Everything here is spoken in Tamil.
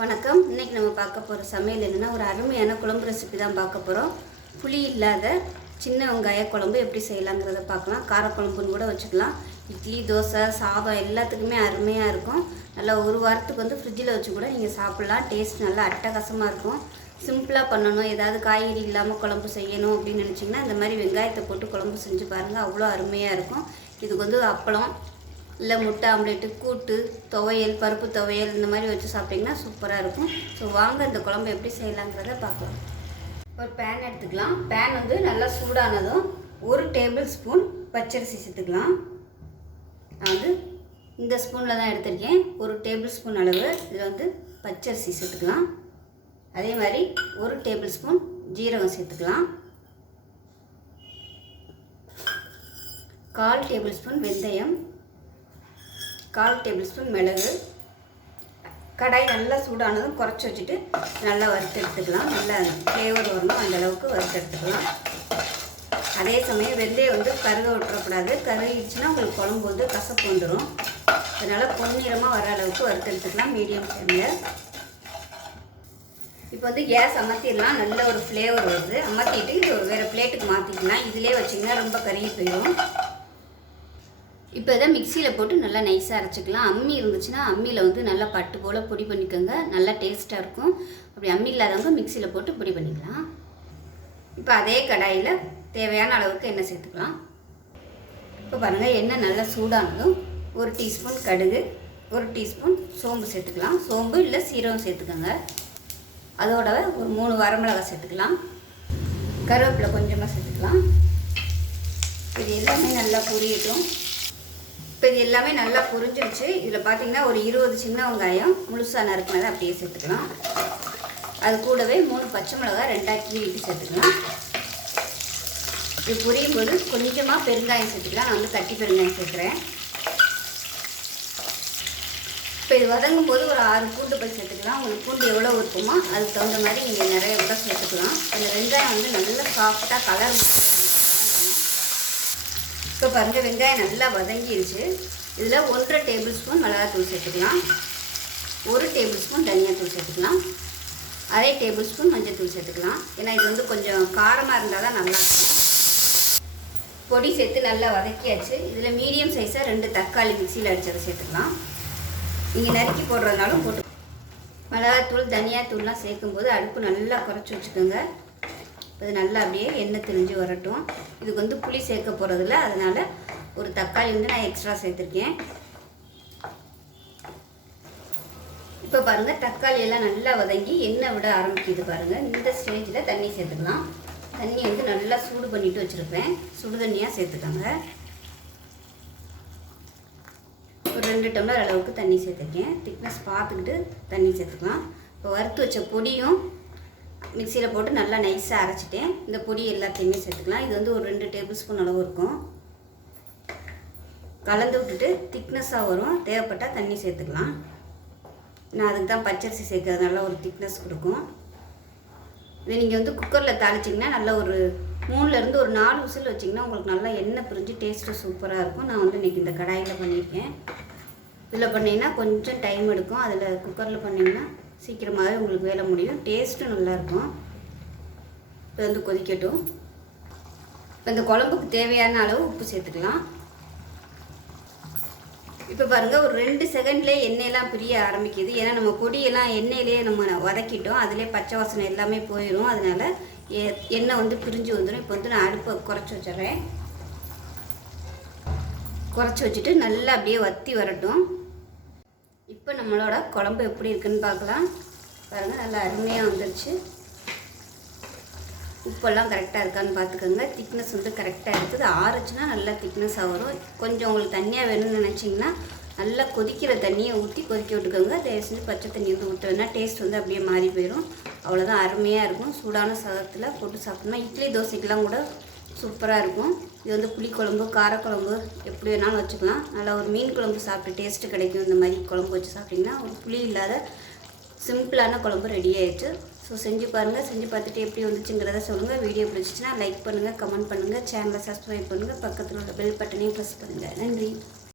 வணக்கம். இன்னைக்கு நம்ம பார்க்க போகிற சமையல் என்னென்னா ஒரு அருமையான குழம்பு ரெசிபி தான் பார்க்க போகிறோம். புளி இல்லாத சின்ன வெங்காய குழம்பு எப்படி செய்யலாங்கிறத பார்க்கலாம். காரக்குழம்புன்னு கூட வச்சுக்கலாம். இட்லி, தோசை, சாதம் எல்லாத்துக்குமே அருமையாக இருக்கும். நல்லா ஒரு வாரத்துக்கு வந்து ஃப்ரிட்ஜில் வச்சு கூட நீங்கள் சாப்பிட்லாம். டேஸ்ட் நல்லா அட்டகாசமாக இருக்கும். சிம்பிளாக பண்ணணும், ஏதாவது காய்கறி இல்லாமல் குழம்பு செய்யணும் அப்படின்னு நினச்சிங்கன்னா இந்த மாதிரி வெங்காயத்தை போட்டு குழம்பு செஞ்சு பாருங்கள். அவ்வளோ அருமையாக இருக்கும். இதுக்கு வந்து அப்பளம் இல்லை முட்டை ஆம்லேட்டு, கூட்டு, துவையல், பருப்பு துவையல் இந்த மாதிரி வச்சு சாப்பிட்டிங்கன்னா சூப்பராக இருக்கும். ஸோ வாங்க இந்த குழம்பு எப்படி செய்யலாங்கிறத பார்க்கலாம். ஒரு பேன் எடுத்துக்கலாம். பேன் வந்து நல்லா சூடானதும் 1 டேபிள் ஸ்பூன் பச்சரிசி சேர்த்துக்கலாம். நான் வந்து இந்த ஸ்பூனில் தான் எடுத்திருக்கேன். 1 டேபிள் ஸ்பூன் அளவு இதில் வந்து பச்சரிசி சேர்த்துக்கலாம். அதே மாதிரி 1 டேபிள் ஸ்பூன் ஜீரகம் சேர்த்துக்கலாம். 1/4 டேபிள் ஸ்பூன் வெந்தயம், 1/4 டேபிள் ஸ்பூன் மிளகு. கடாய் நல்லா சூடானதும் குறைச்சி வச்சுட்டு நல்லா வறுத்து எடுத்துக்கலாம். நல்லா ஃப்ளேவர் வரணும், அந்த அளவுக்கு வறுத்து எடுத்துக்கலாம். அதே சமயம் வெந்தயம் வந்து கருக விட்டுறக்கூடாது. கருகிடுச்சுன்னா உங்களுக்கு குழம்பு வந்து கசப்பு வந்துடும். அதனால் பொன்னிறமாக வர அளவுக்கு வறுத்து எடுத்துக்கலாம் மீடியம் ஃப்ளேமில். இப்போ வந்து கேஸ் அமர்த்திடலாம். நல்ல ஒரு ஃப்ளேவர் வருது. அமர்த்திட்டு இது வேறு பிளேட்டுக்கு மாற்றிக்கலாம். இதிலே வச்சிங்கன்னா ரொம்ப கருகி போயிடும். இப்போ இதை மிக்சியில் போட்டு நல்லா நைஸாக அரைச்சிக்கலாம். அம்மி இருந்துச்சுன்னா அம்மியில் வந்து நல்லா பட்டு போல் பொடி பண்ணிக்கோங்க. நல்லா டேஸ்ட்டாக இருக்கும். அப்படி அம்மி இல்லாதவங்க மிக்சியில் போட்டு பொடி பண்ணிக்கலாம். இப்போ அதே கடாயில் தேவையான அளவுக்கு எண்ணெய் சேர்த்துக்கலாம். இப்போ பாருங்கள், எண்ணெய் நல்லா சூடானதும் 1 டீஸ்பூன் கடுகு, 1 டீஸ்பூன் சோம்பு சேர்த்துக்கலாம். சோம்பு இல்லை சீரகம் சேர்த்துக்கோங்க. அதோட ஒரு 3 வரமிளகாய் சேர்த்துக்கலாம். கருவேப்பிலை கொஞ்சமாக சேர்த்துக்கலாம். இது எல்லாமே நல்லா பொரியட்டும். இப்போ இது எல்லாமே நல்லா பொரிஞ்சிருச்சு. இதில் பார்த்திங்கன்னா ஒரு 20 சின்ன வெங்காயம் முழுசாக நறுக்கினதை அப்படியே சேர்த்துக்கலாம். அது கூடவே 3 பச்சை மிளகாய் 2ஆக கீறிட்டு சேர்த்துக்கலாம். இது பொரியும் போது கொஞ்சமாக பெருங்காயம் சேர்த்துக்கலாம். நான் வந்து கட்டி பெருங்காயம் சேர்க்குறேன். இப்போ இது வதங்கும் போது ஒரு 6 பூண்டு பல் சேர்த்துக்கலாம். உங்களுக்கு பூண்டு எவ்வளோ இருக்குமோ அதுக்கு தகுந்த மாதிரி நீங்கள் நிறைய கூட சேர்த்துக்கலாம். அந்த வெங்காயம் வந்து நல்லா சாஃப்டாக கலர். இப்போ பாருங்கள், வெங்காயம் நல்லா வதங்கிடுச்சு. இதில் 1/2 டேபிள் ஸ்பூன் மிளகாத்தூள் சேர்த்துக்கலாம். 1 டேபிள் ஸ்பூன் தனியாத்தூள் சேர்த்துக்கலாம். 1/2 டேபிள் ஸ்பூன் மஞ்சள் சேர்த்துக்கலாம். ஏன்னா இது வந்து கொஞ்சம் காரமாக இருந்தால் தான் நல்லாயிருக்கும். பொடி சேர்த்து நல்லா வதக்கியாச்சு. இதில் மீடியம் சைஸாக 2 தக்காளி மிக்சியில் அடித்ததை சேர்த்துக்கலாம். நீங்கள் நறுக்கி போடுறதுனாலும் போட்டு. மிளகாத்தூள், தனியாத்தூள்லாம் சேர்க்கும்போது அடுப்பு நல்லா குறைச்சி வச்சுக்கோங்க. இது நல்லா அப்படியே எண்ணெய் திரிஞ்சு வரட்டும். இதுக்கு வந்து புளி சேர்க்க போகிறதில்ல, அதனால் ஒரு தக்காளி வந்து நான் எக்ஸ்ட்ரா சேர்த்துருக்கேன். இப்போ பாருங்கள், தக்காளி எல்லாம் நல்லா வதங்கி எண்ணெய் விட ஆரம்பிக்குது பாருங்கள். இந்த ஸ்டேஜில் தண்ணி சேர்த்துக்கலாம். தண்ணி வந்து நல்லா சூடு பண்ணிவிட்டு வச்சுருப்பேன். சுடு தண்ணியாக சேர்த்துக்கோங்க. ஒரு 2 டம்ளர் அளவுக்கு தண்ணி சேர்த்துருக்கேன். திக்னஸ் பார்த்துக்கிட்டு தண்ணி சேர்த்துக்கலாம். இப்போ வறுத்து வச்ச பொடியும் மிக்சியில் போட்டு நல்லா நைஸாக அரைச்சிட்டேன். இந்த பொடி எல்லாத்தையுமே சேர்த்துக்கலாம். இது வந்து ஒரு 2 டேபிள் ஸ்பூன் அளவு இருக்கும். கலந்து விட்டுட்டு திக்னஸாக வரும். தேவைப்பட்டால் தண்ணி சேர்த்துக்கலாம். நான் அதுக்கு தான் பச்சரிசி சேர்க்கறது, நல்லா ஒரு திக்னஸ் கொடுக்கும். இது நீங்கள் வந்து குக்கரில் தாளிச்சிங்கன்னா நல்லா ஒரு 3லேருந்து ஒரு 4 விசில் வச்சிங்கன்னா உங்களுக்கு நல்லா எண்ணெய் பிரிஞ்சு டேஸ்ட்டு சூப்பராக இருக்கும். நான் வந்து இன்றைக்கி இந்த கடாயில் பண்ணியிருக்கேன். இதில் பண்ணிங்கன்னா கொஞ்சம் டைம் எடுக்கும். அதில் குக்கரில் பண்ணிங்கன்னா சீக்கிரமாகவே உங்களுக்கு வேலை முடியும். டேஸ்ட்டும் நல்லாயிருக்கும். இப்போ வந்து கொதிக்கட்டும். இப்போ இந்த குழம்புக்கு தேவையான அளவு உப்பு சேர்த்துக்கலாம். இப்போ பாருங்கள், ஒரு 2 செகண்ட்லேயே எண்ணெயெல்லாம் பிரிய ஆரம்பிக்குது. ஏன்னா நம்ம பொடியெல்லாம் எண்ணெயிலேயே நம்ம வதக்கிட்டோம். அதிலே பச்சை வாசனை எல்லாமே போயிடும். அதனால் எண்ணெய் வந்து பிரிஞ்சு வந்துடும். இப்போ வந்து நான் அடுப்பை குறைச்சி வச்சிட்றேன். குறைச்சி வச்சுட்டு நல்லா அப்படியே வற்றி வரட்டும். இப்போ நம்மளோட குழம்பு எப்படி இருக்குன்னு பார்க்கலாம். பாருங்கள், நல்லா அருமையாக வந்துருச்சு. உப்பெல்லாம் கரெக்டாக இருக்கான்னு பார்த்துக்கோங்க. திக்னஸ் வந்து கரெக்டாக இருக்குது. ஆறுச்சுன்னா நல்லா திக்னஸாக வரும். கொஞ்சம் உங்களுக்கு தண்ணியாக வேணும்னு நினச்சிங்கன்னா நல்லா கொதிக்கிற தண்ணியை ஊற்றி கொதிக்க விட்டுக்கோங்க. தயவு செஞ்சு பச்சை தண்ணி வந்து ஊற்றுவேன்னா டேஸ்ட் வந்து அப்படியே மாறி போயிடும். அவ்வளோதான், அருமையாக இருக்கும். சூடான சாதத்தில் போட்டு சாப்பிட்டோம்னா இட்லி தோசைக்கெலாம் கூட சூப்பராக இருக்கும். இது வந்து புளிக்குழம்பு, காரக்குழம்பு எப்படி வேணாலும் வச்சுக்கலாம். நல்லா ஒரு மீன் குழம்பு சாப்பிட்டு டேஸ்ட்டு கிடைக்கும். இந்த மாதிரி குழம்பு வச்சு சாப்பிட்டிங்கன்னா ஒரு புளி இல்லாத சிம்பிளான குழம்பு ரெடி ஆகிடுச்சு. ஸோ செஞ்சு பாருங்கள். செஞ்சு பார்த்துட்டு எப்படி வந்துச்சுங்கிறத சொல்லுங்கள். வீடியோ பிடிச்சிச்சின்னா லைக் பண்ணுங்கள், கமெண்ட் பண்ணுங்கள், சேனலை சப்ஸ்கிரைப் பண்ணுங்கள், பக்கத்தில் உள்ள பெல் பட்டனையும் ப்ரெஸ் பண்ணுங்கள். நன்றி.